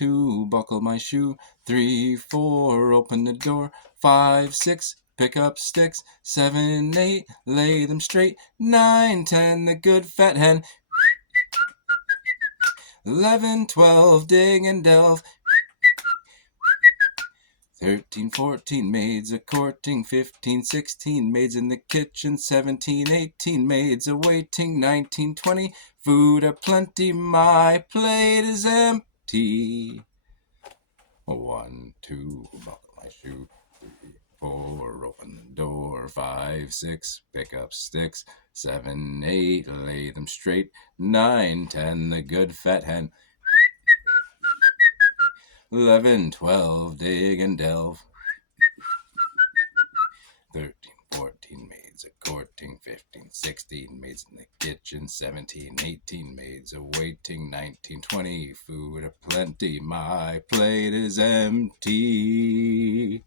2, buckle my shoe. 3, 4, open the door. 5, 6, pick up sticks. 7, 8, lay them straight. 9, 10, the good fat hen. 11, 12, dig and delve. 13, 14, maids a-courting. 15, 16, maids in the kitchen. 17, 18, maids a-waiting. 19, 20, food a-plenty. My plate is empty. 1, 2, buckle my shoe. 3, 4, open the door. 5, 6, pick up sticks. 7, 8, lay them straight. 9, 10, the good fat hen. 11, 12, dig and delve. 13, 14, maids a-courting. 15, 16, maids in the kitchen. 17, 18, maids a-waiting. 19, 20, food a-plenty. My plate is empty.